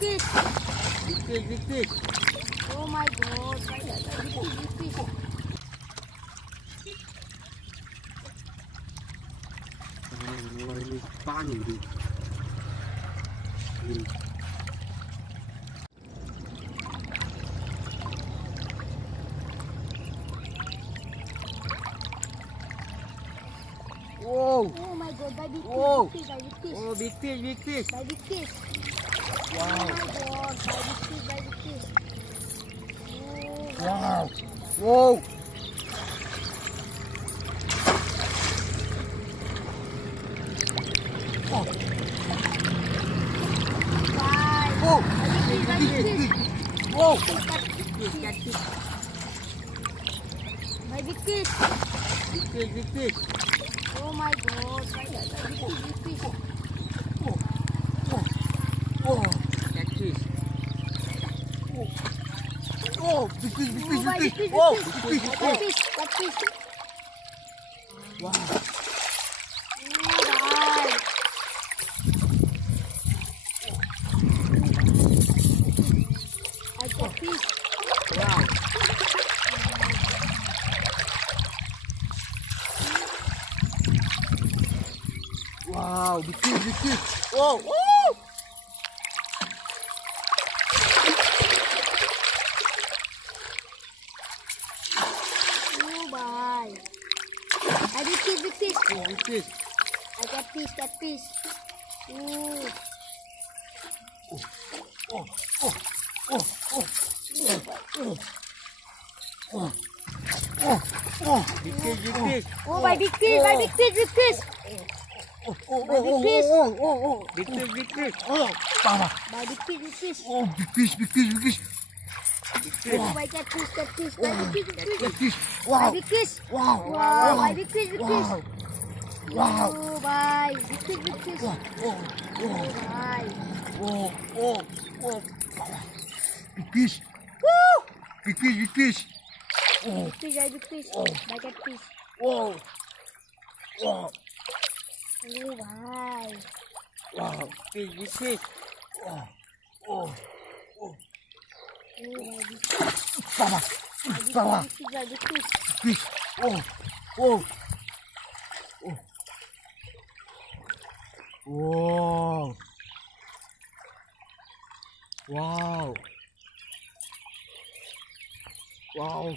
fish. Big fish, big fish. Oh my god. Big fish. Paano hindi? Whoa! Oh my god, by big Whoa. fish, by big fish. Oh, big fish, big fish. By big fish. Wow. Oh my god, by big fish, by big fish. Oh, Wow. Whoa. Oh. Bye. Whoa. By big fish. Whoa. Catfish. By big fish. Big fish, big fish. Oh my god, by big fish. Oh. Catfish. Oh, big fish, big fish, Oh, by big big fish. fish, Whoa, big big fish. fish. Catfish. Wow. Bye. I got fish. Wow. Wow, big fish, big fish. Whoa, woo! Oh, bye. I big fish, big fish. Oh, big fish. I catfish. Ooh. Oh, oh, oh, oh. Oh, oh, oh, big fish, big fish. Oh, by big fish, big fish. Oh, oh, By big fish. oh, oh, oh, big fish, big fish. Oh, Baba. By big fish. Oh, big fish, big fish, big fish. Big fish. Oh, by catfish. By big fish. Big fish. By Wow. big fish. Wow. Wow, by big fish. Wow. Wow. Oh, by big fish. Oh, oh, oh, Bye. oh, oh, oh. Big fish. Woo! Big fish, big fish. Oh, Big fish. Oh. By catfish. wow. Wow. Oh, bye. Wow. Big, big fish. Oh, oh, oh. Oh, by big fish. Baba. Baba. By big fish. Fish. Oh, oh. Oh. Wow. Wow. Wow.